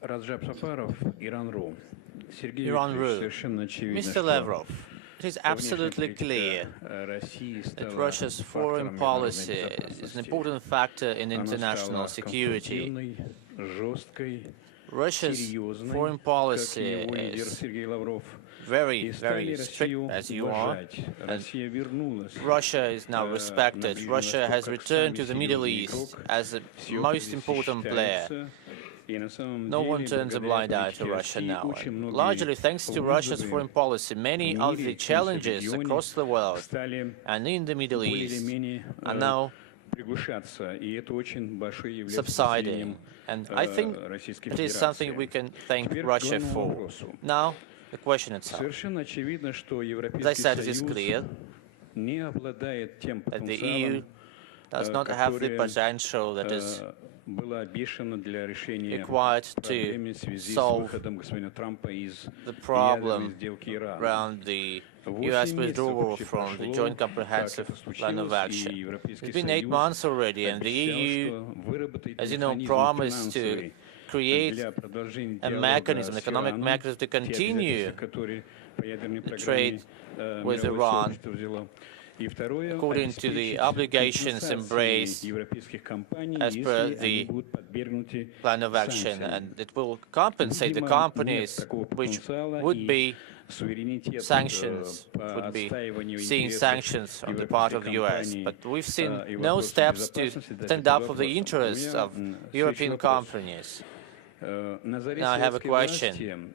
Раджаб Сафаров, Иран.ру. Сергей Iran.ru. Викторович, совершенно очевидно, Mr. что Lavrov, it is absolutely clear России that стала Russia's foreign фактором международной policy is an безопасности. important factor in Она international стала security. конструктивной, жесткой, Russia's серьезной, foreign как policy его лидер is Сергей Лавров. very, И стали very strict, Россию as you are, уважать. and Россия вернулась Russia is now на respected. Ближний Russia Восток has как returned to самый the Middle серьезный East игрок. as the Все most кризисы important player. считаются. И на самом No one деле, turns a благодаря blind eye to политике Russia России, now. очень And многие largely thanks to Russia's вызовы foreign policy, many в of мире, the в том числе в challenges регионе, across the world стали and in the Middle более или East менее are now приглушаться. И это очень большое является subsiding. достижением And I think Российской it is something we Федерации. can thank Теперь к Russia главному for. вопросу. Now, the question itself. Совершенно очевидно, что As I Европейский said, it is Союз clear не обладает тем that the потенциалом, EU does not have the которое potential that is было обещано для решения required проблемы в to связи с solve выходом господина Трампа из the ядерной problem сделки Ирана. around the US 8 месяцев withdrawal почти from the прошло, Joint как Comprehensive это Plan of случилось, и Action. Европейский It's been 8 Союз months already, and the обещал, EU, что выработает as you know, механизм promised to финансовый create для продолжения a диалога mechanism, с economic Ираном, mechanism to те continue обязательства, которые по ядерной the программе trade with мировое Iran сообщество взяло. И второе, according to the обеспечить obligations компенсации embraced европейских компаний, as per если они the будут подвергнуты plan of action, санкциям. and it will compensate the Видимо, нет companies такого which потенциала, would и be суверенитет sanctions, по would be отстаиванию seeing интересов sanctions on the part of the US. европейских But we've компаний seen и no вопросов steps to безопасности, даже stand по up for the вопросам. interests of Следующий European вопрос. companies. На заре Now I have a советской question. власти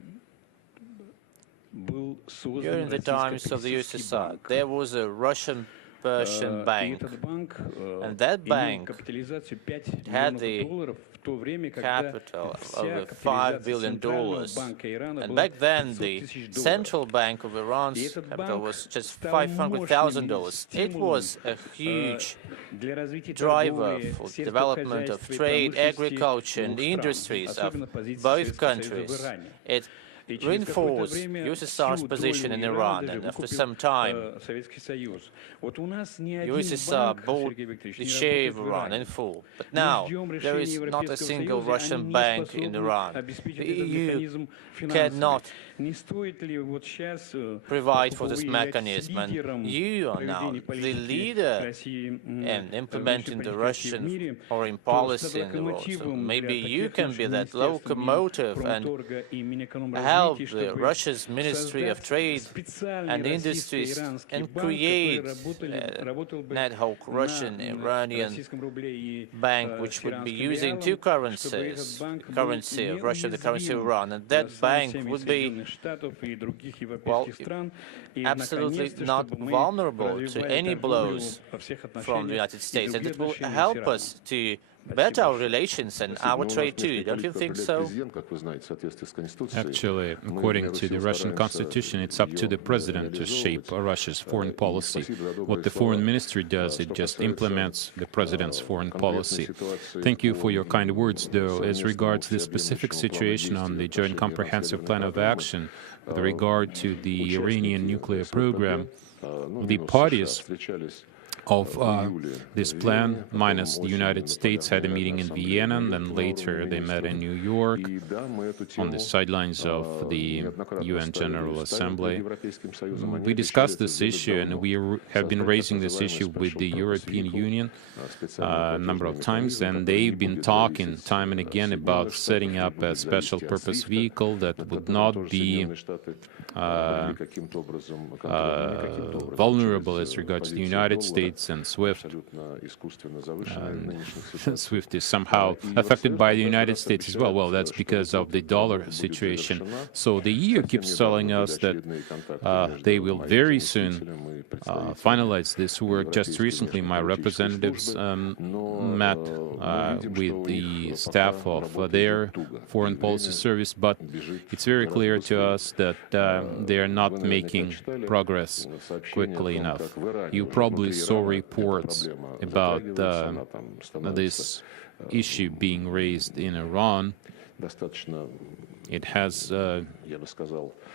был создан During the times of the российско-персидский USSR, банк. there was a Russian-Persian И bank, этот банк and that имел bank капитализацию 5 had миллионов the долларов в то время, когда capital вся over $5 капитализация billion. Центрального банка Ирана And была back then, 500 the тысяч долларов. Central Bank of И Iran's этот capital банк was just стал $500,000. мощным It стимулом was a huge для развития driver торговли, for сельского development of хозяйства и trade, промышленности agriculture, and двух стран, industries of особенно позиции both Советского Союза в countries. Иране. It И через какое-то reinforced время USSR's всю position долю in Ирана Iran, даже and after выкупил some time, Советский Союз. Вот у нас ни один USSR банк, bought Сергей Викторович, the не share работает of в Iran in Иране. full. But Мы now, ждем there решения is not a Европейского single Союза, Russian они не bank in способны Iran. обеспечить The этот EU механизм cannot финансами. Не стоит ли вот сейчас, provide поскольку for this вы являетесь mechanism, and лидером you are now проведения the политики leader России, in внешней implementing the политики России в Russian мире, foreign то policy стать in the world. So локомотивом maybe для you таких can наших be that министерств locomotive and Минпромторга и help Минэкономразвития, the чтобы Russia's Ministry of создать Trade специальный and Industries российско-иранский and банк, который create работал бы an ad hoc на Russian-Iranian российском рубле и bank which с would be иранским using two реалом, чтобы этот currencies, банк the был currency of Russia, the currency of неуязвим Iran, and that bank санкциями would be Соединенных Штатов и других well, европейских стран. И absolutely наконец-то, not чтобы мы vulnerable to развивали any торговлю blows во всех from the отношениях United и States, and другие it will отношения с help Ираном. us to better our relations and our trade too. Don't you think so? Actually, according to the Russian constitution, it's up to the president to shape Russia's foreign policy. What the foreign ministry does, it just implements the president's foreign policy. Thank you for your kind words, though. As regards the specific situation on the Joint Comprehensive Plan of Action, with regard to the Iranian nuclear program, the parties of this plan, minus the United States, had a meeting in Vienna, and then later they met in New York on the sidelines of the UN General Assembly. We discussed this issue, and we have been raising this issue with the European Union a number of times, and they've been talking time and again about setting up a special purpose vehicle that would not be vulnerable as regards the United States and SWIFT. SWIFT is somehow affected by the United States as well. Well, that's because of the dollar situation. So the EU keeps telling us that they will very soon finalize this work. Just recently, my representatives met with the staff of their foreign policy service, but it's very clear to us that they are not making progress quickly enough. You probably saw reports about this issue being raised in Iran. It has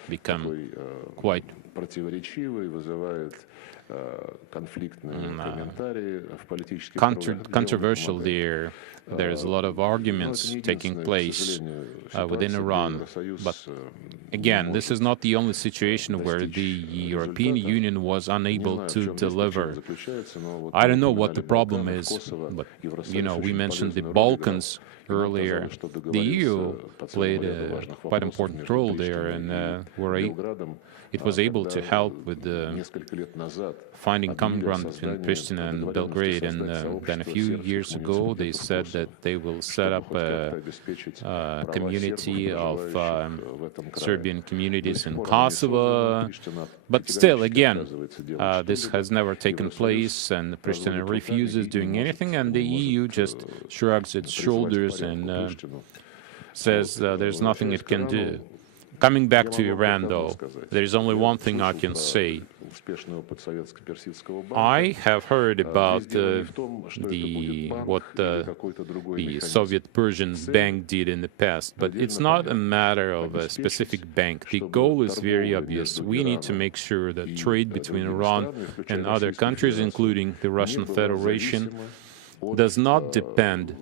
become quite controversial there. there's a lot of arguments taking place within Iran. But again, this is not the only situation where the European Union was unable to deliver. I don't know what the problem is, but, we mentioned the Balkans earlier. The EU played a quite important role there, and it was able to help with finding common ground between Pristina and Belgrade. And then a few years ago, they said that they will set up a community of Serbian communities in Kosovo. But still, again, this has never taken place, and Pristina refuses doing anything, and the EU just shrugs its shoulders and says there's nothing it can do. Coming back to Iran, though, there's only one thing I can say. I have heard about what the Soviet Persian bank did in the past, but it's not a matter of a specific bank. The goal is very obvious. We need to make sure that trade between Iran and other countries, including the Russian Federation, does not depend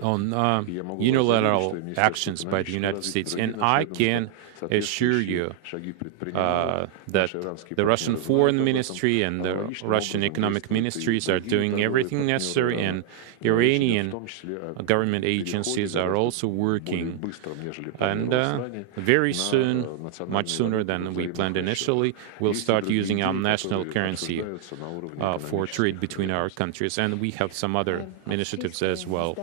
on unilateral actions by the United States. And I can assure you that the Russian Foreign Ministry and the Russian Economic Ministries are doing everything necessary, and Iranian government agencies are also working. And very soon, much sooner than we planned initially, we'll start using our national currency for trade between our countries. And we have some other initiatives as well.